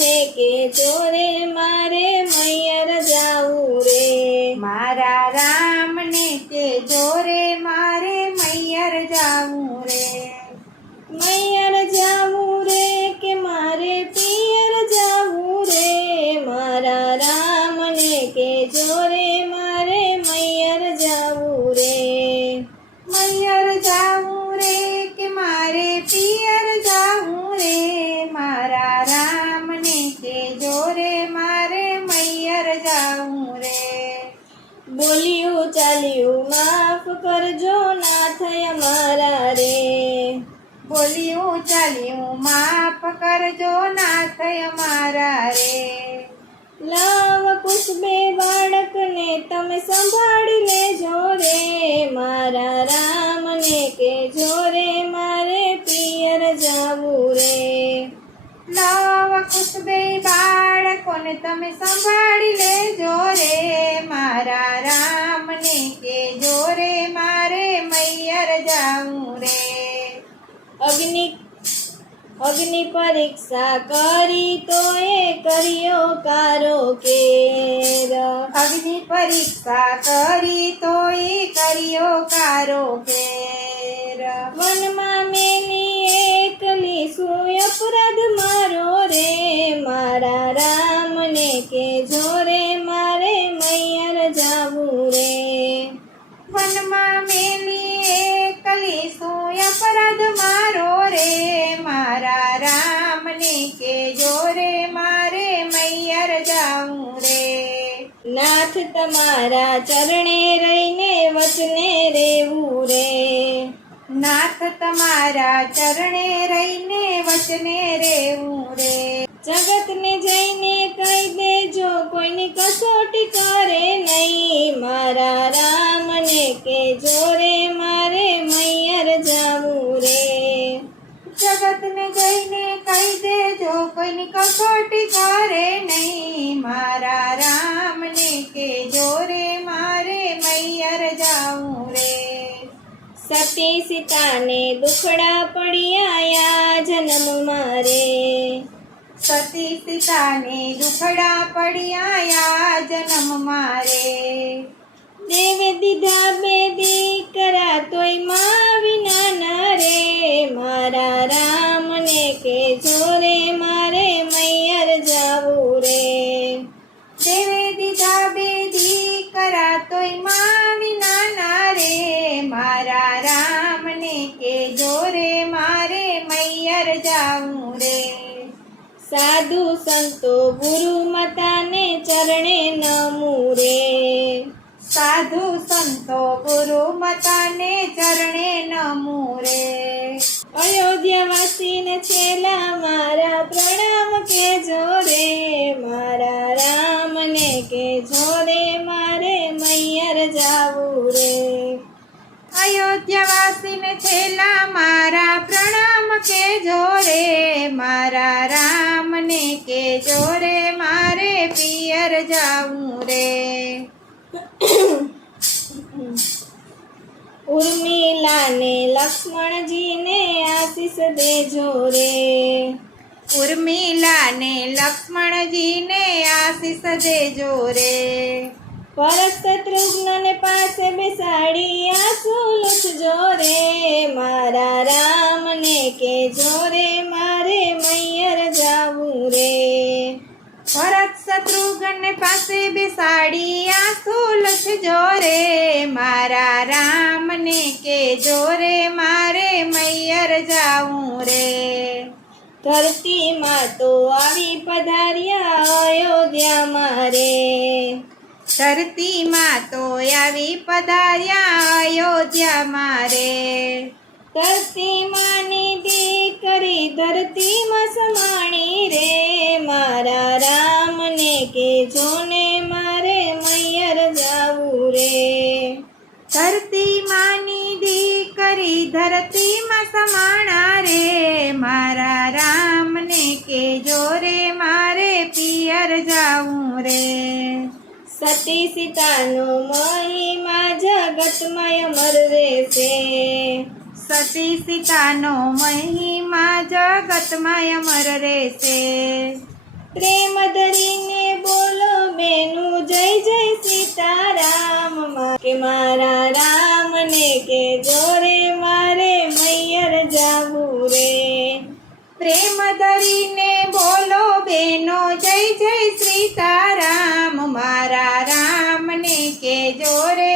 ને કેજો રે મારે મૈયર જાવું રે મારા રામને કેજો રે મારે મૈયર જાવું રે મૈયર જાવું રે કે મારે પિયર જાવું રે મારા રામને કેજો રે મારે મૈયર જાવું રે મૈયર જાવું રે કે મારે પિયર જાવું રે મારા રામને કેજો રે મારે મૈયર જાવું રે બોલ્યું ચાલ્યું માફ કરજો નાથ અમારા રે બોલ્યું ચાલ્યું માફ કરજો નાથ અમારા રે લાવ કુસબે બાળકને તમે સંભાળી લેજો રે મારા રામને કેજો રે મારે પિયર જાવું રે લાવ કુસબે બાળકોને તમે સંભાળી લેજો રે મારા રામને કેજો રે મારે મૈયર જાવું રે અગ્નિ પરીક્ષા કરી તો એ કર્યો કારો કેર અગ્નિ પરીક્ષા કરી તો એ કર્યો કારો કેર વનમાં મેલી એકલી શું અપરાધ મારો રે મારા રામને કેજો રે મારે મૈયર જાવું રે વનમાં મેલી એકલી શું અપરાધ મારો રે મારા રામને કેજો રે મારે મૈયર જાવું રે નાથ તમારા ચરણે રહીને વચને રેવું રે નાથ તમારા ચરણે રહીને વચને રેવું રે જગતને જઈને કહી દેજો કોઈની કસોટી કરે નહીં મારા રામને કેજો રે મારે મૈયર જાવું રે જગતને જઈને કહી દેજો કોઈની કસોટી કરે નહીં મારા રામને કેજો રે મારે મૈયર જાવું રે સતી સીતાને દુખડા પડ્યા જન્મ મારે સતી સીતાને દુખડા પડ્યા જન્મ મારે દેવે દીધા બે દીકરા તોય મા વિના ના રે મારા રામને કેજો રે મારે મૈયર જાવું રે દેવે દીધા બે દીકરા તોય મા વિના ના રે મારા રામને કેજો રે મારે મૈયર જાવું રે સાધુ સંતો ગુરુ માતાને ચરણે નમું રે સાધુ સંતો ગુરુ માતાને ચરણે નમું રે અયોધ્યાવાસીને છેલ્લા મારા પ્રણામ કેજો રે મારા રામને કેજો રે મારે મૈયર જાવું રે અયોધ્યાવાસીને છેલ્લા મારા પ્રણામ કેજો રે મારા રામને કેજો રે મારે પિયર જાવું રે ઉર્મિલાને લક્ષ્મણજીને આશીષ દેજો રે ઉર્મિલાને લક્ષ્મણજીને આશીષ દેજો રે ભરત શત્રુઘ્નને પાસે બેસાડી આંસુ લૂછજો રે મારા રામને કેજો રે મારે મૈયર જાવું રે ભરત શત્રુઘ્ન પાસે બેસાડી આંસુ લખજો રે મારા રામને કેજો રે મારે મૈયર જાવું રે ધરતીમાં તો આવી પધાર્યા અયોધ્યા મારે ધરતીમાં તો આવી પધાર્યા અયોધ્યા મારે ધરતીમાંની દીકરી ધરતીમાં સમાણી રે મારા રામને કેજો ને મારે મૈયર જાવું રે ધરતીમાંની દીકરી ધરતીમાં સમાણા રે મારા રામને કેજો રે મારે પિયર જાવું રે સતી સીતાનો મહિમા જગતમાં અમર રહેશે સતી સીતાનો મહિમા જગતમાં અમર રહેશે પ્રેમ ધરીને બોલો બેનું જય જય સીતારામ કે મારા રામને કે જોરે મારે મૈયર જાવું રે. પ્રેમ ધરીને બોલો બેનો જય જય સીતારામ મારા રામને કે જોરે